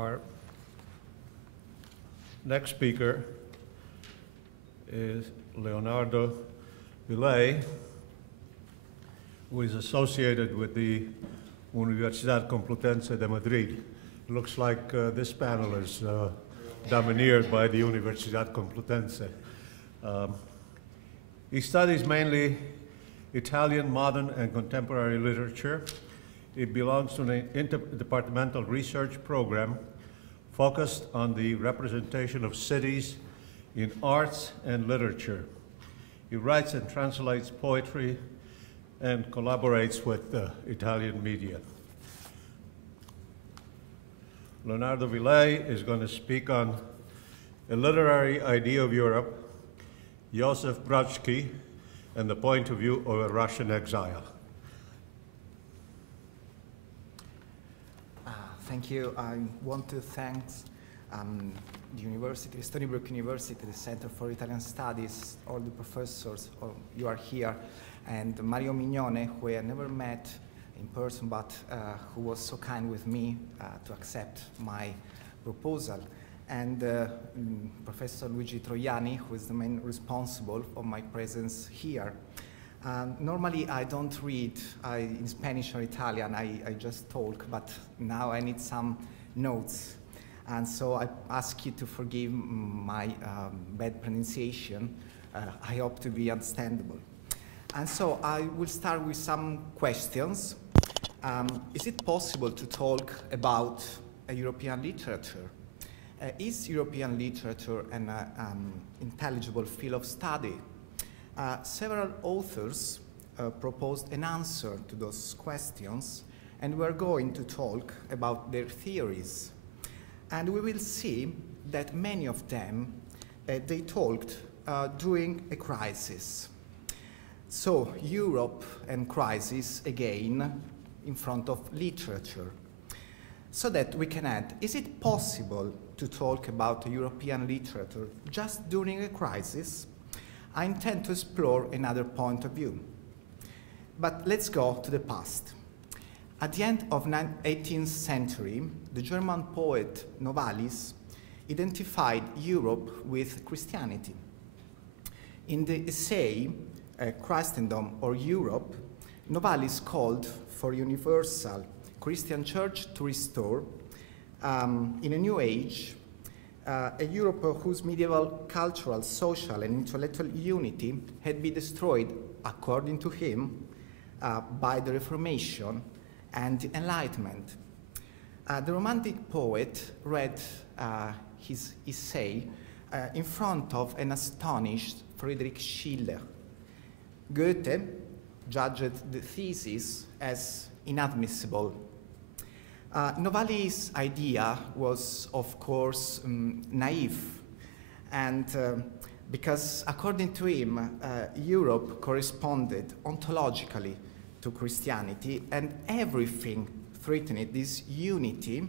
Our next speaker is Leonardo Vilei, who is associated with the Universidad Complutense de Madrid. It looks like this panel is domineered by the Universidad Complutense. He studies mainly Italian modern and contemporary literature. It belongs to an interdepartmental research program focused on the representation of cities in arts and literature. He writes and translates poetry and collaborates with Italian media. Leonardo Vilei is going to speak on a literary idea of Europe, Joseph Brodsky, and the point of view of a Russian exile. Thank you. I want to thank the university, Stony Brook University, the Center for Italian Studies, all the professors, you are here, and Mario Mignone, who I never met in person, but who was so kind with me to accept my proposal, and Professor Luigi Troiani, who is the main responsible for my presence here. Normally I don't read in Spanish or Italian, I just talk, but now I need some notes. And so I ask you to forgive my bad pronunciation. I hope to be understandable. And so I will start with some questions. Is it possible to talk about a European literature? Is European literature an intelligible field of study? Several authors proposed an answer to those questions, and we're going to talk about their theories. And we will see that many of them, they talked during a crisis. So Europe and crisis again in front of literature. So that we can add, is it possible to talk about European literature just during a crisis? I intend to explore another point of view. But let's go to the past. At the end of the 18th century, the German poet Novalis identified Europe with Christianity. In the essay, Christendom or Europe, Novalis called for universal Christian church to restore, in a new age, a Europe whose medieval cultural, social, and intellectual unity had been destroyed, according to him, by the Reformation and the Enlightenment. The Romantic poet read his essay in front of an astonished Friedrich Schiller. Goethe judged the thesis as inadmissible. Novalis' idea was, of course, naive, and because, according to him, Europe corresponded ontologically to Christianity, and everything threatened this unity,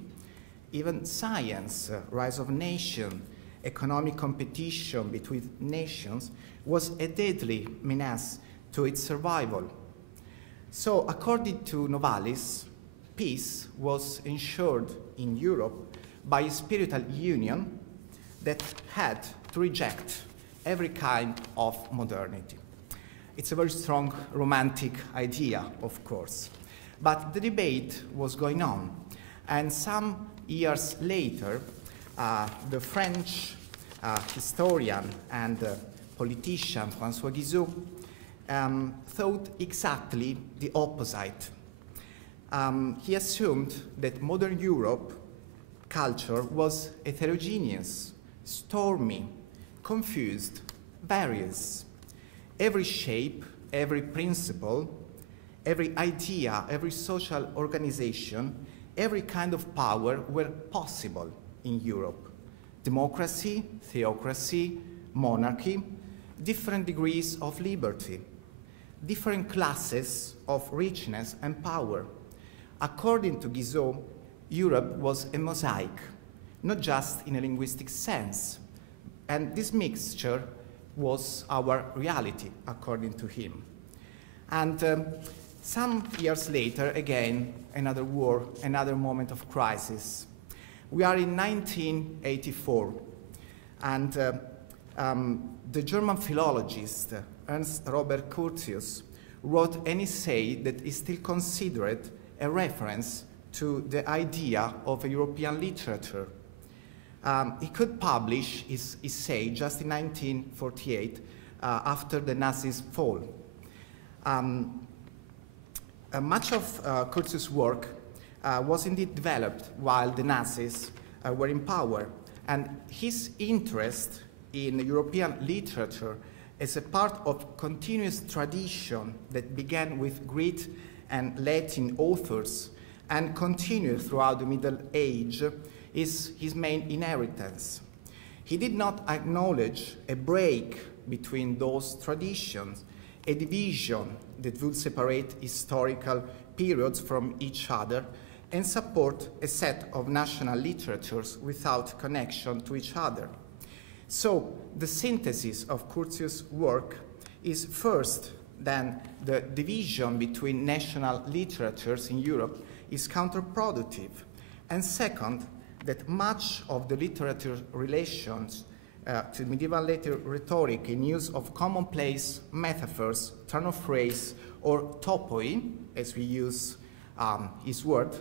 even science, rise of nation, economic competition between nations, was a deadly menace to its survival. So, according to Novalis, peace was ensured in Europe by a spiritual union that had to reject every kind of modernity. It's a very strong romantic idea, of course, but the debate was going on, and some years later, the French historian and politician François Guizot thought exactly the opposite. He assumed that modern Europe culture was heterogeneous, stormy, confused, various. Every shape, every principle, every idea, every social organization, every kind of power were possible in Europe. Democracy, theocracy, monarchy, different degrees of liberty, different classes of richness and power. According to Guizot, Europe was a mosaic, not just in a linguistic sense, and this mixture was our reality, according to him. And some years later, again, another war, another moment of crisis. We are in 1984, and the German philologist Ernst Robert Curtius wrote an essay that is still considered a reference to the idea of a European literature. He could publish his essay just in 1948 after the Nazis' fall. Much of Curtius' work was indeed developed while the Nazis were in power, and his interest in European literature as a part of continuous tradition that began with Greek and Latin authors and continued throughout the Middle Age is his main inheritance. He did not acknowledge a break between those traditions, a division that would separate historical periods from each other and support a set of national literatures without connection to each other. So the synthesis of Curtius' work is first that the division between national literatures in Europe is counterproductive, and second, that much of the literature relations to medieval later rhetoric in use of commonplace metaphors, turn of phrase, or topoi, as we use his word,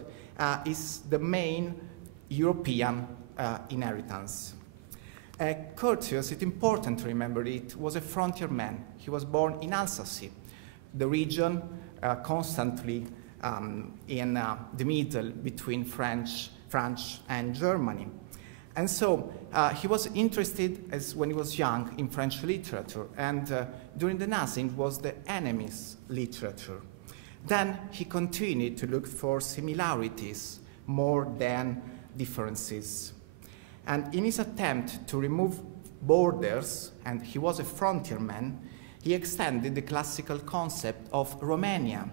is the main European inheritance. Curtius, it's important to remember, it was a frontier man. He was born in Alsace, the region constantly in the middle between France and Germany. And so he was interested, when he was young, in French literature, and during the Nazis it was the enemy's literature. Then he continued to look for similarities more than differences. And in his attempt to remove borders, and he was a frontier man, he extended the classical concept of Romania.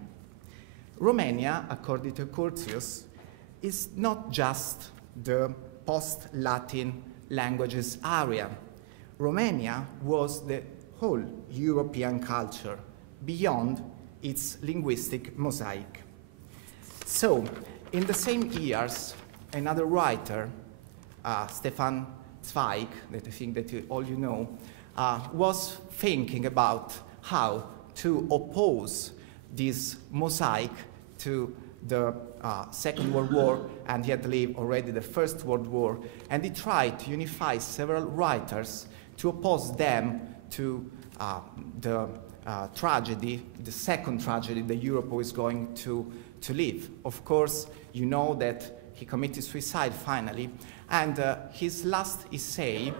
Romania, according to Curtius, is not just the post-Latin languages area. Romania was the whole European culture beyond its linguistic mosaic. So, in the same years, another writer, Stefan Zweig, that I think that all you know, was thinking about how to oppose this mosaic to the Second World War, and he had lived already the First World War, and he tried to unify several writers to oppose them to the tragedy, the second tragedy that Europe was going to live. Of course, you know that he committed suicide finally, and his last essay,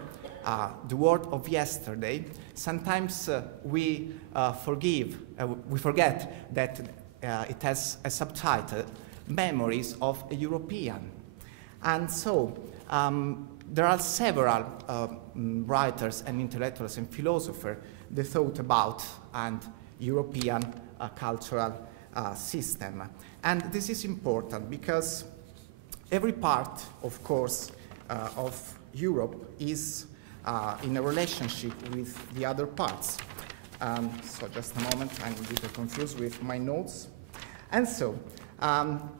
The Word of Yesterday, sometimes we forget that it has a subtitle, Memories of a European. And so there are several writers and intellectuals and philosophers that thought about an European cultural system. And this is important because every part, of course, of Europe is in a relationship with the other parts. So just a moment, I'm a bit confused with my notes. And so,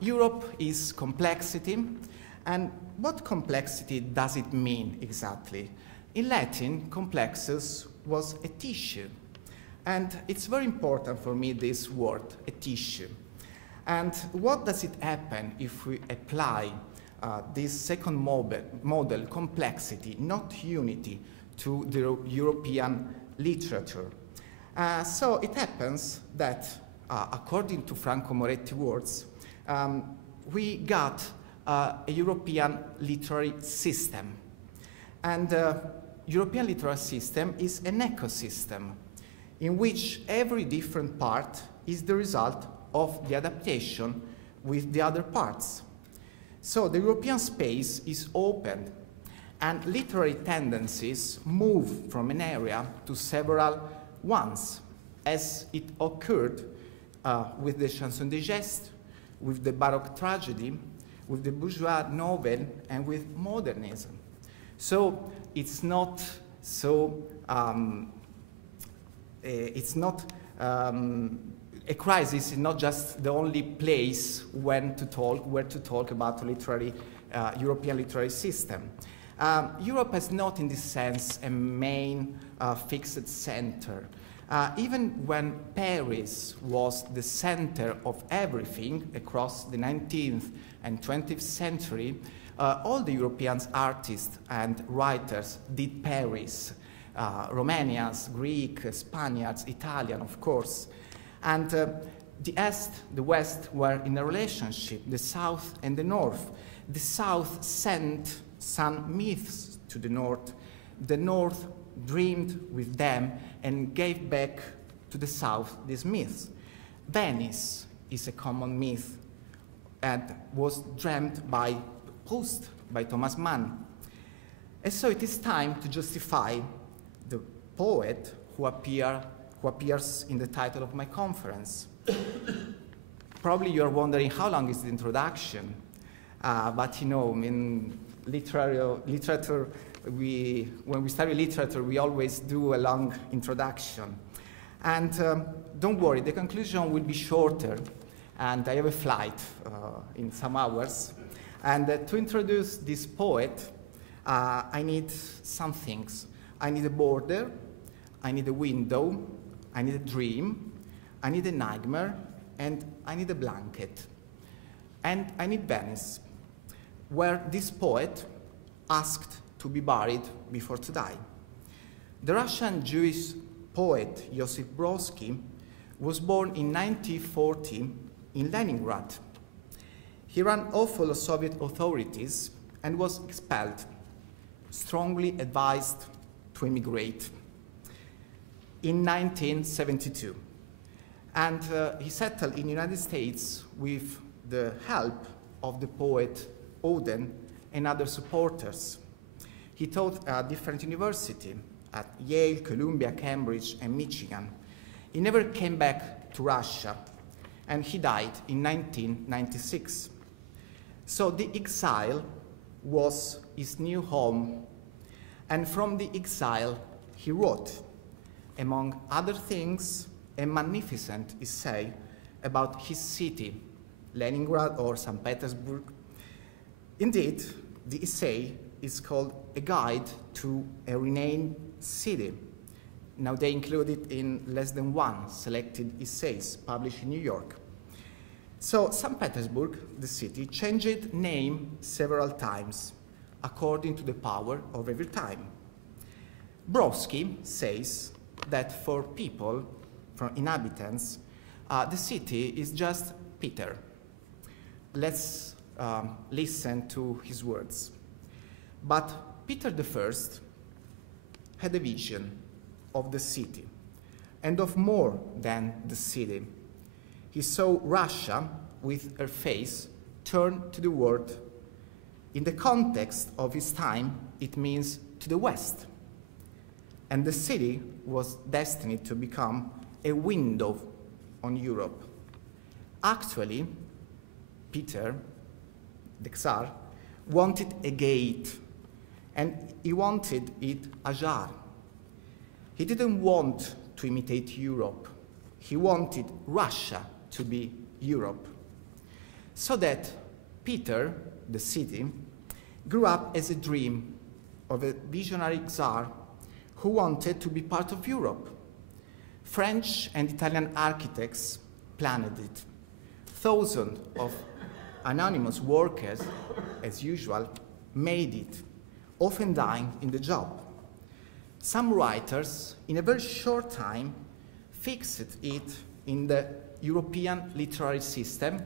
Europe is complexity, and what complexity does it mean exactly? In Latin, complexus was a tissue, and it's very important for me, this word, a tissue. And what does it happen if we apply this second model, complexity, not unity, to the European literature? So it happens that, according to Franco Moretti's words, we got a European literary system. And European literary system is an ecosystem in which every different part is the result of the adaptation with the other parts. So the European space is open, and literary tendencies move from an area to several ones, as it occurred with the chanson de geste, with the Baroque tragedy, with the bourgeois novel, and with modernism. So it's not so, a crisis is not just the only place where to talk about literary European literary system. Europe has not, in this sense, a main fixed center. Even when Paris was the center of everything across the 19th and 20th century, all the European artists and writers did Paris. Romanians, Greek, Spaniards, Italian, of course. And the East, the West were in a relationship, the South and the North. The South sent some myths to the North. The North dreamed with them and gave back to the South these myths. Venice is a common myth and was dreamt by Proust, by Thomas Mann. And so it is time to justify the poet who appears in the title of my conference. Probably you're wondering how long is the introduction, but you know, in literature, when we study literature, we always do a long introduction. And don't worry, the conclusion will be shorter, and I have a flight in some hours. And to introduce this poet, I need some things. I need a border, I need a window, I need a dream, I need a nightmare, and I need a blanket. And I need Venice, where this poet asked to be buried before to die. The Russian Jewish poet Josip Brodsky was born in 1940 in Leningrad. He ran off the Soviet authorities and was expelled, strongly advised to immigrate in 1972. And he settled in the United States with the help of the poet Oden and other supporters. He taught at different universities, at Yale, Columbia, Cambridge, and Michigan. He never came back to Russia, and he died in 1996. So the exile was his new home, and from the exile he wrote, among other things, a magnificent essay about his city, Leningrad or St. Petersburg. Indeed, the essay is called A Guide to a Renamed City. Now they include it in less than one selected essays published in New York. So St. Petersburg, the city, changed name several times according to the power of every time. Brodsky says that for people, for inhabitants, the city is just Peter. Let's listen to his words. But Peter I had a vision of the city and of more than the city. He saw Russia with her face turned to the world. In the context of his time, it means to the west. And the city was destined to become a window on Europe. Actually, Peter, the Tsar, wanted a gate, and he wanted it ajar. He didn't want to imitate Europe. He wanted Russia to be Europe. So that Peter, the city, grew up as a dream of a visionary Tsar who wanted to be part of Europe. French and Italian architects planned it. Thousands of anonymous workers, as usual, made it, often dying in the job. Some writers, in a very short time, fixed it in the European literary system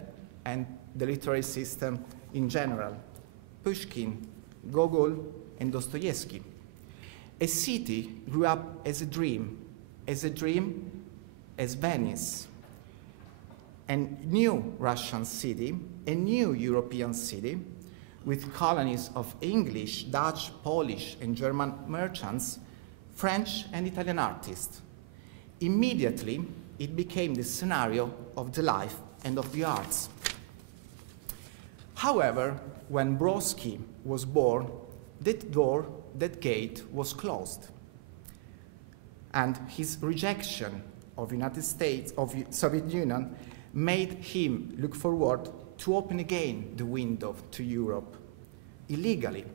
and the literary system in general. Pushkin, Gogol, and Dostoevsky. A city grew up as a dream as Venice. A new Russian city, a new European city, with colonies of English, Dutch, Polish, and German merchants, French and Italian artists. Immediately, it became the scenario of the life and of the arts. However, when Brodsky was born, that gate was closed. And his rejection of United States, of Soviet Union, made him look forward to open again the window to Europe. illegally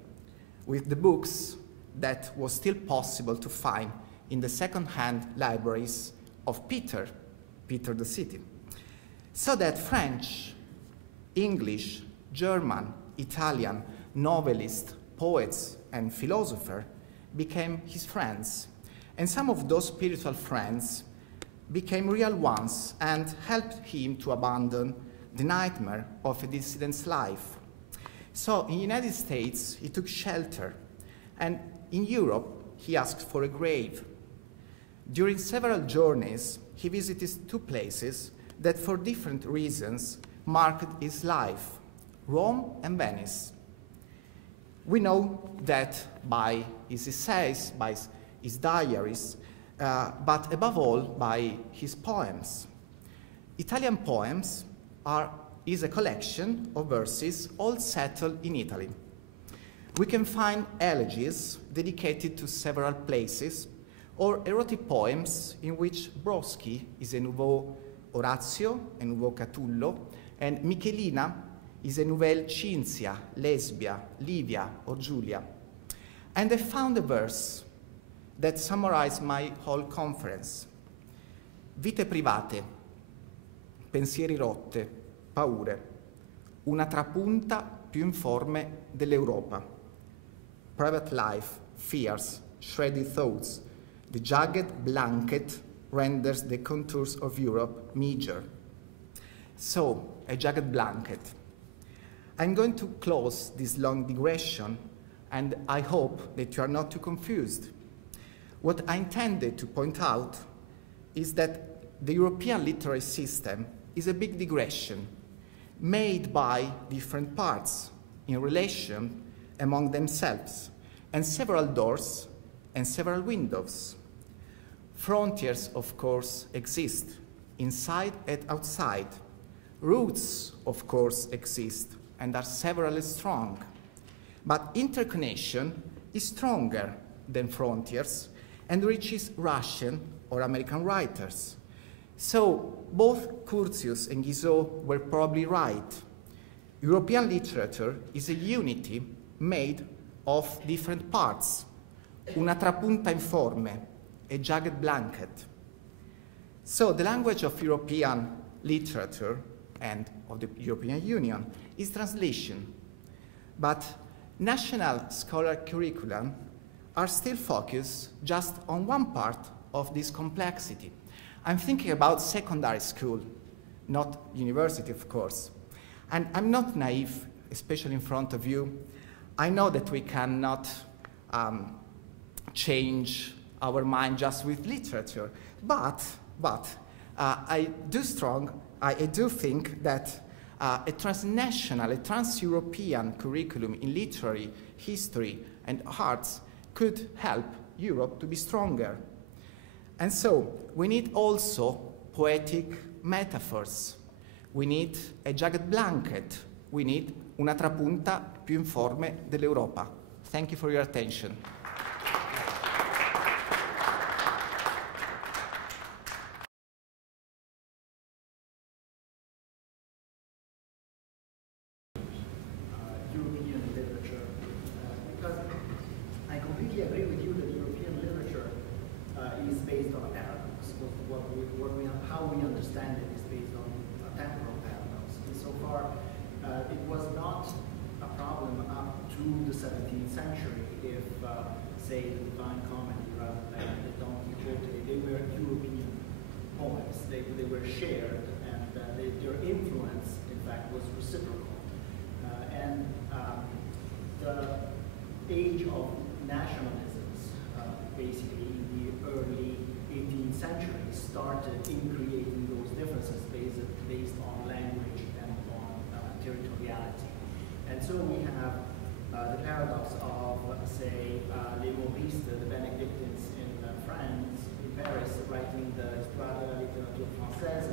with the books that was still possible to find in the second-hand libraries of Peter the city. So that French, English, German, Italian novelists, poets, and philosophers became his friends. And some of those spiritual friends became real ones and helped him to abandon the nightmare of a dissident's life. So in the United States, he took shelter, and in Europe, he asked for a grave. During several journeys, he visited two places that for different reasons marked his life, Rome and Venice. We know that by his essays, by his diaries, but above all by his poems. Italian poems is a collection of verses all settled in Italy. We can find elegies dedicated to several places, or erotic poems in which Brodsky is a nouveau Orazio, a nouveau Catullo, and Michelina is a nouvelle Cinzia, Lesbia, Livia, or Giulia. And I found a verse that summarized my whole conference. Vite private, pensieri rotte, paure, una trapunta più informe dell'Europa. Private life, fears, shredded thoughts, the jagged blanket renders the contours of Europe meager. So, a jagged blanket. I'm going to close this long digression, and I hope that you are not too confused. What I intended to point out is that the European literary system is a big digression made by different parts in relation among themselves, and several doors and several windows. Frontiers, of course, exist, inside and outside. Roots, of course, exist, and are severally strong. But interconnection is stronger than frontiers and reaches Russian or American writers. So both Curtius and Guizot were probably right. European literature is a unity made of different parts, una trapunta informe, a jagged blanket. So the language of European literature and of the European Union is translation. But national scholar curriculum are still focused just on one part of this complexity. I'm thinking about secondary school, not university, of course. And I'm not naive, especially in front of you. I know that we cannot change our mind just with literature, but I do think that a transnational, a trans-European curriculum in literary, history, and arts could help Europe to be stronger. And so we need also poetic metaphors. We need a jagged blanket. We need una trapunta più informe dell'Europa. Thank you for your attention. European literature, because I completely agree with you that European literature is based on a paradox. How we understand it is based on a temporal paradox. And so far, it was not a problem up to the 17th century if, say, the Divine Comedy rather than the Don Quixote, they were European poems. They were shared, and their influence, in fact, was reciprocal. The age of nationalisms, basically in the early 18th century, started in creating those differences based on language and on territoriality. And so we have the paradox of, say, les Mauristes, the Benedictines in France, in Paris, writing the Histoire de la littérature française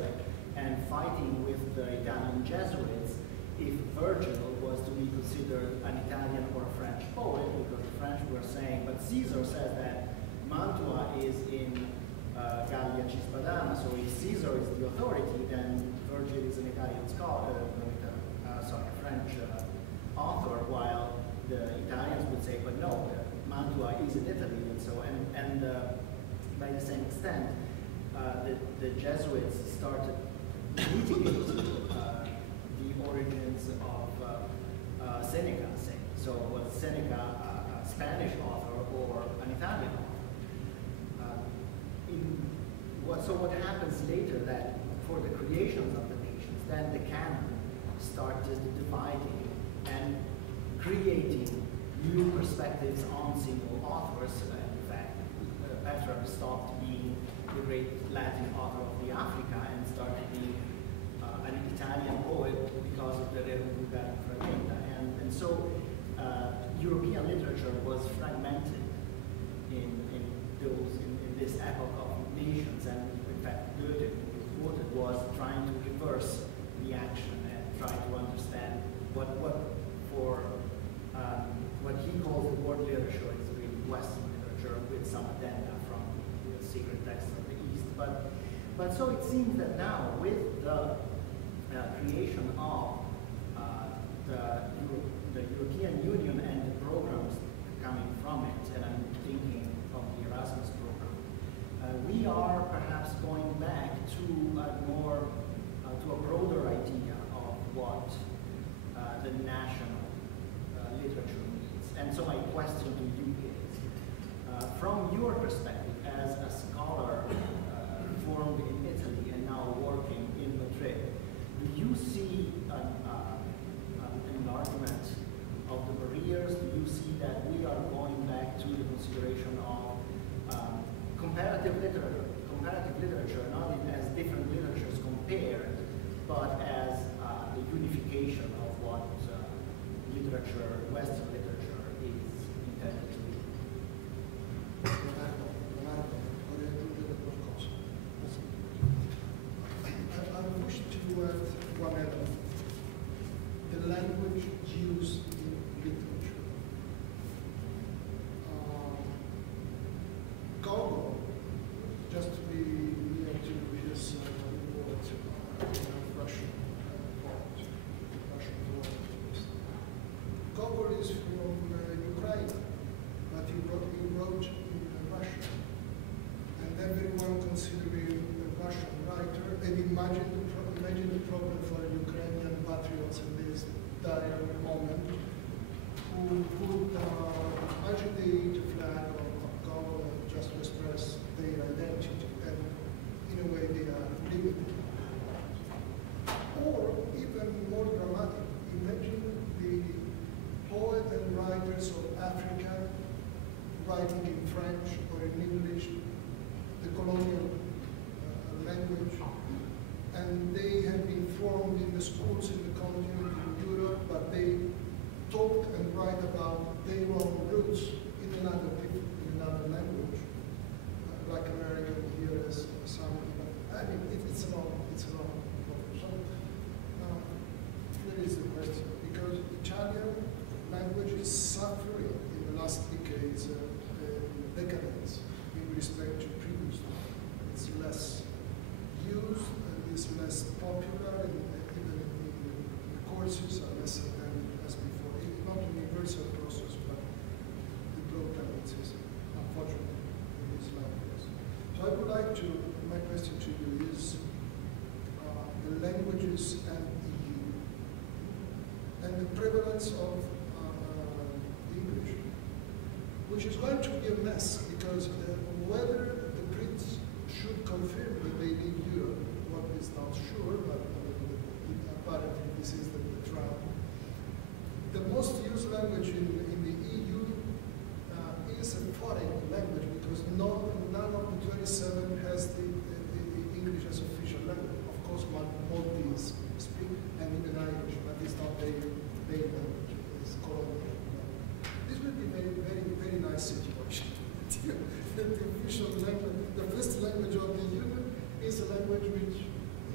and fighting with the Italian Jesuits if Virgil was to be considered an Italian or a French poet, because the French were saying, but Caesar says that Mantua is in Gallia Cispadana, so if Caesar is the authority, then Virgil is an Italian scholar, a French author, while the Italians would say, but no, Mantua is in Italy, and so, and by the same extent, the Jesuits started mitigating the origins of Seneca, say. So was Seneca a Spanish author or an Italian author? So what happens later, that for the creations of the nations, then the canon started dividing and creating new perspectives on single authors. In fact, Petrarch stopped being the great Latin author of the Africa and started being an Italian poet because of the Re Vulgata Fragmenta. And so European literature was fragmented in this epoch of nations, and in fact Goethe, quoted, was trying to reverse the action and try to understand what he calls the world literature is really Western literature with some addenda from the sacred texts of the East. But so it seems that now with the creation of the European Union and the programs coming from it, and I'm thinking of the Erasmus program, we are perhaps going back to a broader idea of what the national literature means. And so my question to you is, from your perspective as a scholar formed in Italy and now working in Madrid, do you see an enlargement of the barriers? Do you see that we are going back to the consideration of comparative literature, not as different literatures compared, but as the unification of what literature, Western literature, is intended to be? Leonardo, vorrei aggiungere qualcosa. I wish to add one element. The language used in literature. Gogol, just to be near to his report, Russian poet, Russian poet. Gogol is from Ukraine, but he wrote in Russian. And everyone considering a Russian writer, and imagine the problem for Ukrainian patriots in this dire moment, who would agitate the flag of Gogol just to express their identity, and in a way they are limited. Or even more dramatic, imagine the poet and writers of Africa writing in French or in English, the colonial language, and they have been formed in the schools in the continent in Europe, but they talk and write about their own roots in another language, like American here as some. I mean, it's an problem. So here is the question, because Italian language is suffering in the last decades decadence in respect to previous language. It's less used and is less popular, and even in the courses are less attended as before. It's not a universal process, but the broad tendencies, unfortunately, in these languages. So I would like to, my question to you is the languages and EU, and the prevalence of English, which is going to be a mess, because whether the Brits should confirm that they need Europe, what is not sure, but apparently this is the trial. The most used language in the EU is a foreign language, because none of the 27 has the English as official language. Of course, Maltese speak, and even Irish, but it's not their language, it's colonial. This will be a very nice situation. The official language, the first language of the Union, is a language which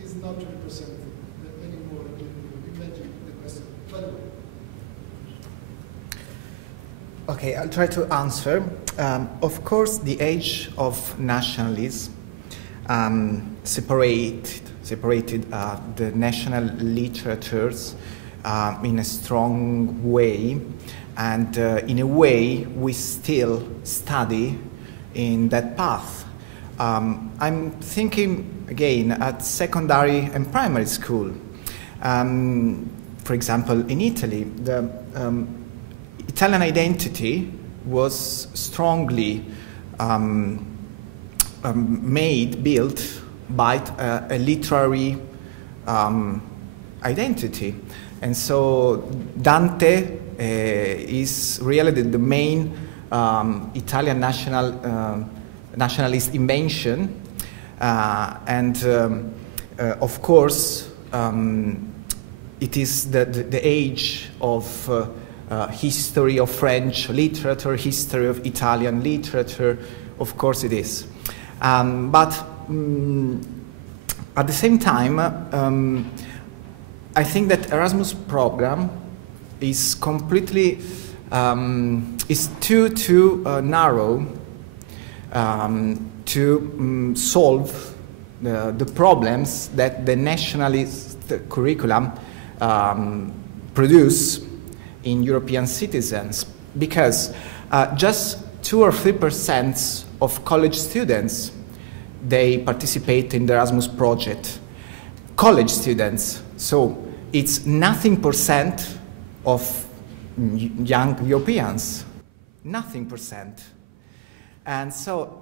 is not represented anymore. Imagine the question. By the way. Okay, I'll try to answer. Of course, the age of nationalism separated the national literatures in a strong way, and in a way we still study in that path. I'm thinking again at secondary and primary school. For example, in Italy, the Italian identity was strongly built by a literary identity. And so Dante is really the main Italian nationalist invention. Of course, it is the age of history of French literature, history of Italian literature, of course it is. But at the same time, I think that Erasmus program is completely, is too narrow to solve the problems that the nationalist curriculum produce in European citizens, because just 2 or 3% of college students, they participate in the Erasmus project. College students, so it's nothing percent of young Europeans, nothing percent. And so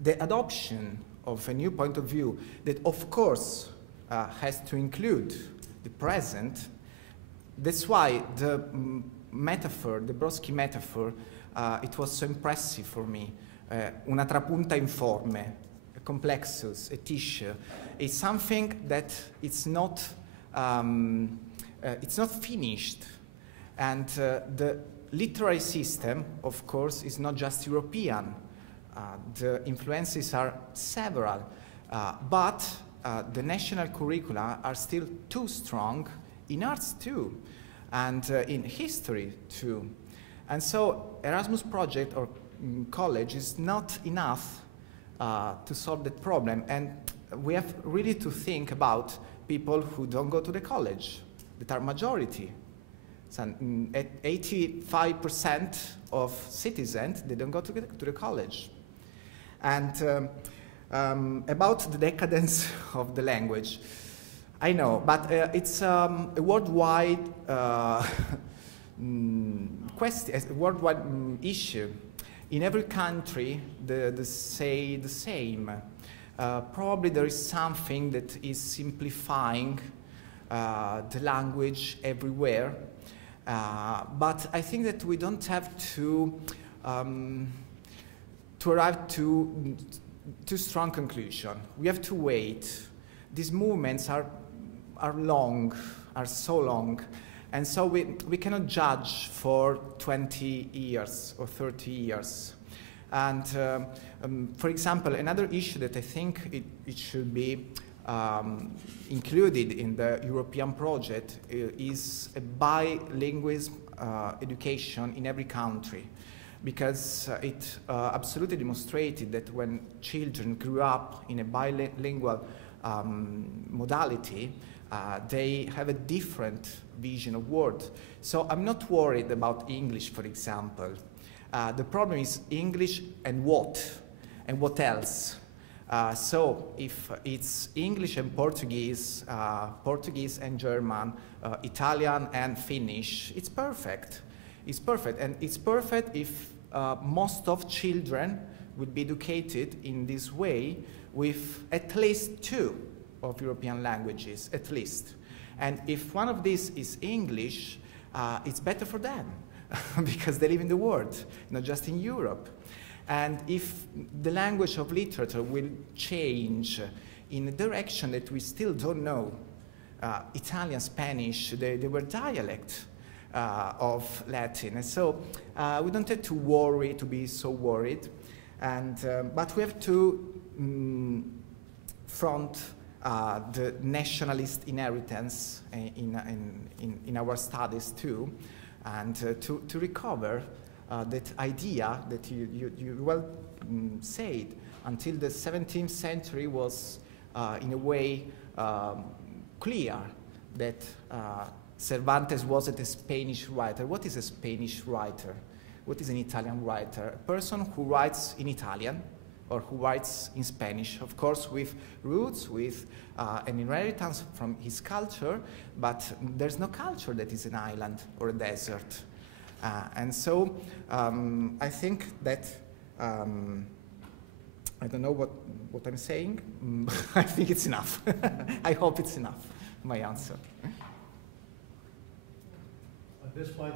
the adoption of a new point of view that of course has to include the present. That's why the metaphor, the Brodsky metaphor, it was so impressive for me. Una trapunta informe, a complexus, a tissue. It's something that it's not finished. And the literary system, of course, is not just European. The influences are several, but the national curricula are still too strong in arts too, and in history too. And so Erasmus project or college is not enough to solve that problem. And we have really to think about people who don't go to the college, that are majority. So 85% of citizens, they don't go to the college. And about the decadence of the language, I know, but it's a worldwide question, a worldwide issue. In every country, they say the same. Probably there is something that is simplifying the language everywhere. But I think that we don't have to arrive to strong conclusion. We have to wait. These movements are long, are so long. And so we cannot judge for 20 years or 30 years. And for example, another issue that I think it should be included in the European project is a bilingualism education in every country, because it absolutely demonstrated that when children grew up in a bilingual modality, they have a different vision of words. So I'm not worried about English, for example. The problem is English and what else? So if it's English and Portuguese, Portuguese and German, Italian and Finnish, it's perfect. It's perfect, and it's perfect if most of children would be educated in this way with at least 2 of European languages, at least. And if one of these is English, it's better for them because they live in the world, not just in Europe. And if the language of literature will change in a direction that we still don't know, Italian, Spanish, they were dialect of Latin. And so we don't have to worry, to be so worried. And, but we have to front the nationalist inheritance in our studies too, and to recover that idea that you well said, until the 17th century was in a way clear that Cervantes wasn't a Spanish writer. What is a Spanish writer? What is an Italian writer? A person who writes in Italian or who writes in Spanish, of course with roots, with an inheritance from his culture, but there's no culture that is an island or a desert. And so I think that, I don't know what I'm saying. I think it's enough. I hope it's enough, my answer. At this point,